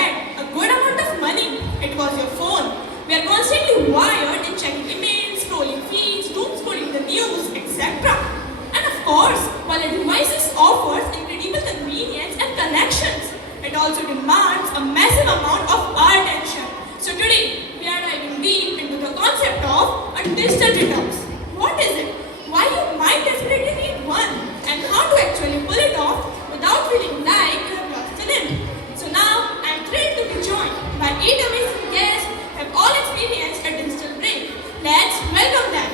had a good amount of money. It was your phone. We are constantly wired in checking emails, scrolling feeds, doom scrolling the news, etc. And of course, while a device offers incredible convenience and connections, it also demands a massive amount of our attention. So today, we are diving deep into the concept of a digital detox. What is it? Why you might desperately need one? And how to actually pull it off without feeling like you have lost the limb. So now, I am thrilled to be joined by 8 amazing guests who have all experienced a digital break. Let's welcome them.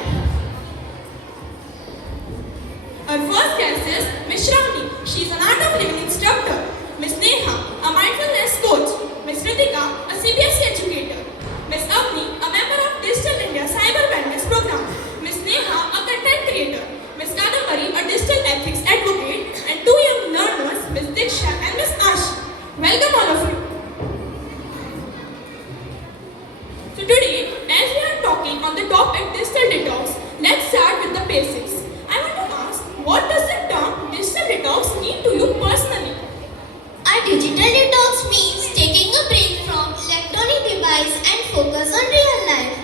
Our first guest is Ms. Shravani. She is an art of living instructor. Ms. Neha, a mindfulness coach. Ms. Ritika, a CBSE educator. Ms. Avni, a member of Digital India Cyber Wellness Program. Ms. Neha, a content creator. Ms. Kadambari, a digital ethics advocate. And 2 young learners, Ms. Diksha and Ms. Ash. Welcome all of you. So today, as we are talking on the topic digital detox, let's start with the basics. I want to ask, what does the term digital detox mean to you personally? A digital detox means taking a break from electronic device and focus on real life.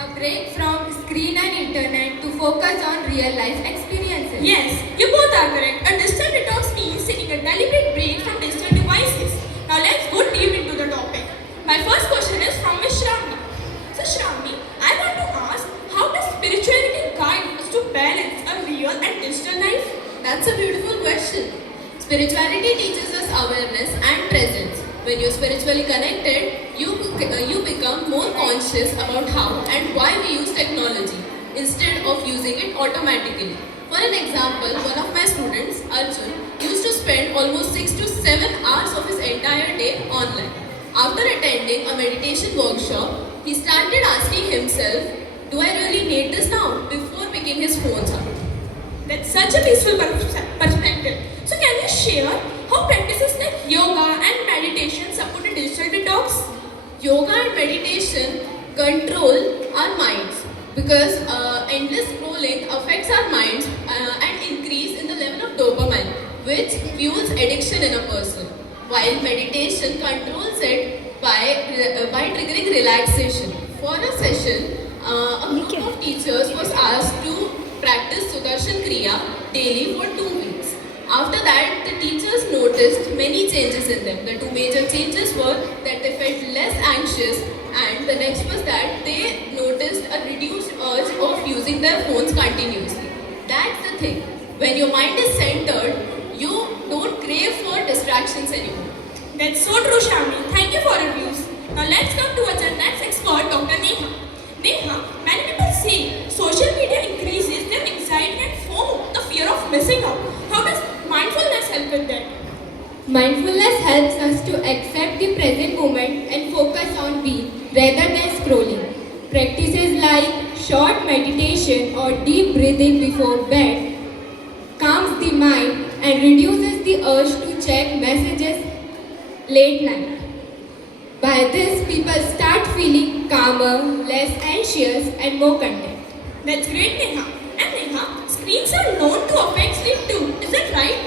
A break from screen and internet to focus on real life experiences. Yes, you both are correct. A digital detox means taking a deliberate break from digital devices. Now let's go deep into the topic. My first question is from Ms. Shravani. So Shravani, I want to ask, how does spirituality guide us to balance a real and digital life? That's a beautiful question. Spirituality teaches us awareness and presence. When you're spiritually connected, you become more conscious about how and why we use technology instead of using it automatically. For an example, one of my students, Arjun, used to spend almost 6 to 7 hours of his entire day online. After attending a meditation workshop, he started asking himself, do I really need this now? Before picking his phones up. That's such a peaceful perspective. So can you share how practices like yoga and meditation support a digital detox? Yoga and meditation control our minds because endless scrolling affects our minds and increase in the level of dopamine, which fuels addiction in a person. While meditation controls it by triggering relaxation. For a session, a group of teachers was asked to practice Sudarshan Kriya daily for 2 weeks. After that, the teachers noticed many changes in them. The 2 major changes were that they felt less anxious, and the next was that they noticed a reduced urge of using their phones continuously. That's the thing. When your mind is centered, you don't crave for distractions anymore. That's so true, Shravani. Thank you for your views. Now let's come towards our next expert, Dr. Neha. Neha, many people say social media increases their anxiety and FOMO, the fear of missing out. How does mindfulness help with that? Mindfulness helps us to accept the present moment and focus on being rather than scrolling. Practices like short meditation or deep breathing before bed calms the mind and reduces the urge to check messages late night. By this, people start feeling calmer, less anxious, and more content. That's great, Neha. And Neha, screens are known to affect sleep too. Is that right?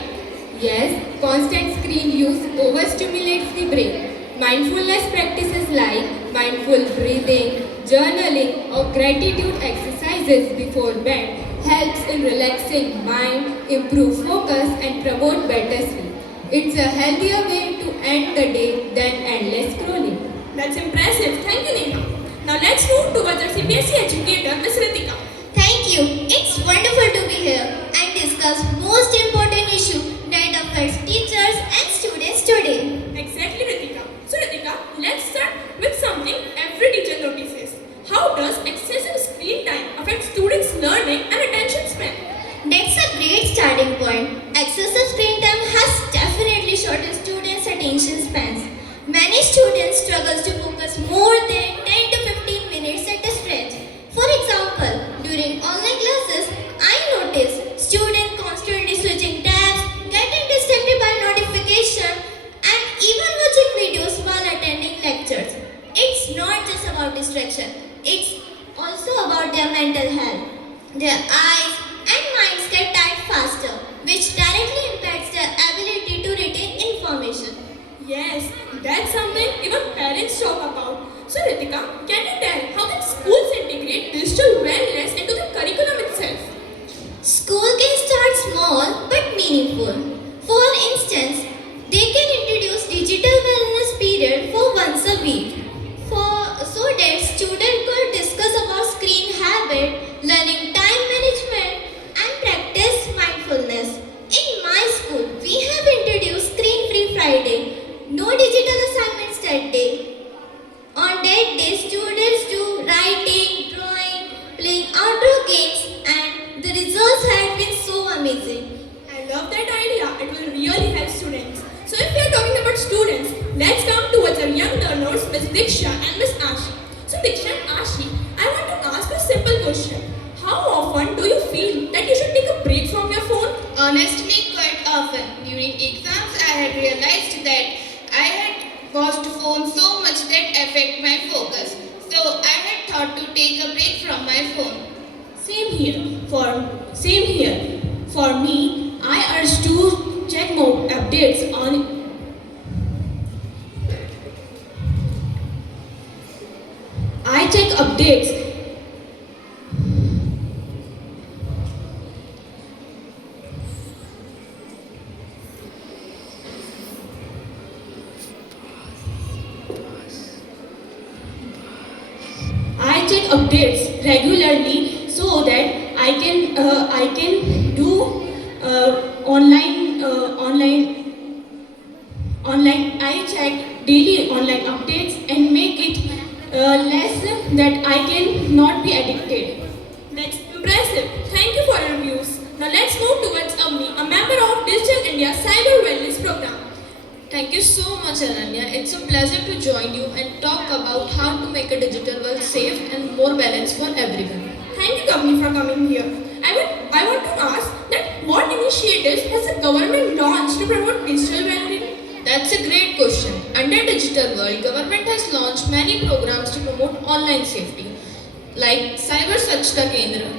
Yes, constant screen use overstimulates the brain. Mindfulness practices like mindful breathing, journaling, or gratitude exercises before bed helps in relaxing mind, improve focus, and promote better sleep. It's a healthier way to end the day than endless scrolling. That's impressive. Thank you, Neha. Now let's move towards our CBSE educator, Ms. Ritika. Thank you. It's wonderful to be here and discuss most important issue that affects teachers and students today. Exactly, Ritika. So, Ritika, let's start with something every teacher notices. How does excessive screen time affect students' learning and attention span? That's a great starting point. Excessive screen time has definitely shortened students' attention spans. Many students struggle to focus more than 10 to 15 minutes at a stretch. For example, during online classes, I noticed students constantly switching tabs, getting distracted by notification, and even watching videos while attending lectures. It's not just about distraction, it's also about their mental health. Their eyes and minds get tired faster, which directly impacts their ability to retain information. Yes, That's something even parents talk about. So Ritika, can you tell how can schools integrate digital wellness into the curriculum itself? School can start small but meaningful. For instance, they can introduce digital wellness period for once a week. So that students could discuss about screen habit, learning time management, and practice mindfulness. In my school, we have introduced screen-free Friday. No digital assignments that day. On that day, students do writing, drawing, playing outdoor games, and the results had been so amazing. I love that idea. It will really help students. So if we are talking about students, let's come towards our young learners, Miss Diksha and Miss Ashi. So Diksha and Ashi, I want to ask a simple question. How often do you feel that you should take a break from your phone? Honestly, quite often. During exams, I had realized that I had watched phone so much that affect my focus. So I had thought to take a break from my phone. Same here. For me, I urge to check more updates on. I check updates. I check updates regularly so that I can do online. I check daily online updates and make it less that I can not be addicted. That's impressive. Thank you for your views. Now let's move towards Amni, a member of Digital India Cyber Wellness Program. Thank you so much, Ananya. It's a pleasure to join you and talk about how to make a digital world safe and more balanced for everyone. Thank you, Kamini, for coming here. I want to ask that what initiatives has the government launched to promote digital well-being? That's a great question. Under Digital World, government has launched many programs to promote online safety, like Cyber Swachhta Kendra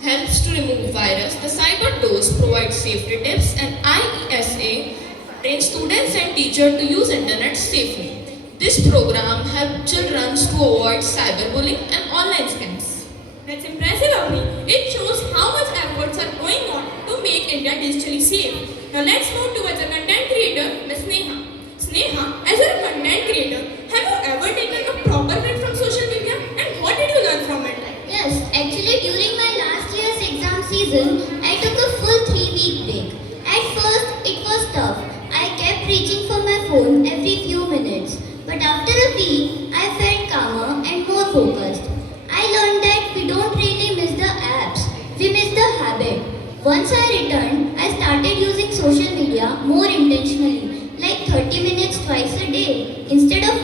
helps to remove virus. The Cyber Dose provides safety tips, and IESA trains students and teachers to use internet safely. This program helps children to avoid cyberbullying and online scams. That's impressive, Avni. It shows how much efforts are going on to make India digitally safe. Now let's move towards a content creator, Ms. Sneha. Sneha, as a content creator, have you ever taken a proper break from social media and what did you learn from it? Yes, actually during my last year's exam season, I took a full 3-week break. At first, it was tough. I kept reaching for my phone every few minutes. But after a week, I felt calmer and more focused. I learned that we don't really miss the apps, we miss the habit. Once I returned, I started using social media more intentionally, like 30 minutes twice a day, instead of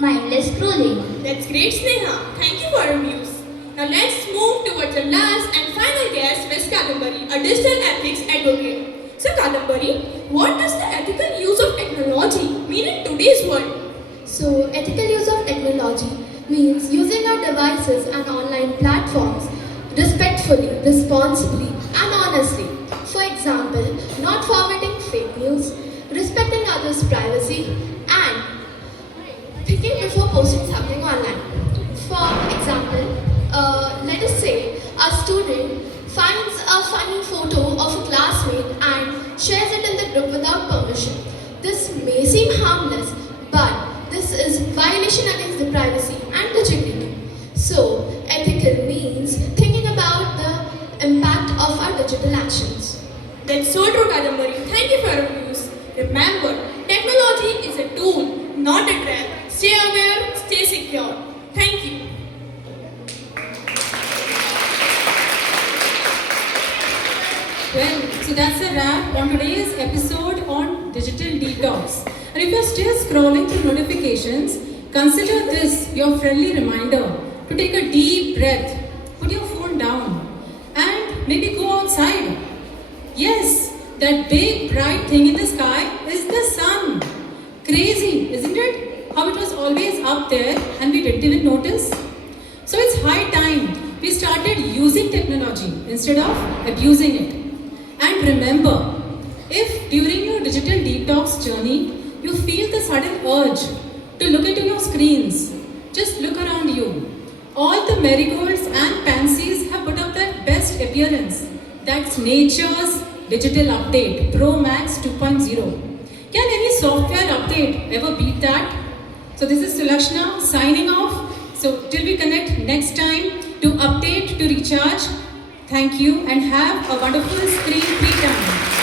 mindless scrolling. That's great, Sneha. Thank you for your views. Now let's move towards the last and final guest, Ms. Kadambari, a digital ethics advocate. So Kadambari, what does the ethical use of technology mean in today's world? So, ethical use of technology means using our devices and online platforms respectfully, responsibly, and honestly. For example, not forwarding fake news, respecting others' privacy, and thinking before posting something online. For example, let us say a student finds a funny photo of a classmate and shares it in the group without permission. This may seem harmless, but this is violation against the privacy and the dignity. So, ethical means thinking about the impact of our digital actions. That's so true, Kadambari. Thank you for your views. Remember, technology is a tool, not a trap. Stay aware, stay secure. Thank you. Well, so that's a wrap on today's episode on digital detox. And if you're still scrolling through notifications, consider this your friendly reminder to take a deep breath, put your phone down, and maybe go outside. Yes, that big bright thing in the sky is the sun. Crazy, isn't it? How it was always up there and we didn't even notice. So it's high time we started using technology instead of abusing it. And remember, if during your digital detox journey you feel the sudden urge to look into your screens. Just look around you. All the marigolds and pansies have put up their best appearance. That's nature's digital update, Pro Max 2.0. Can any software update ever beat that? So this is Sulakshna signing off. So till we connect next time to update, to recharge, thank you and have a wonderful screen free time.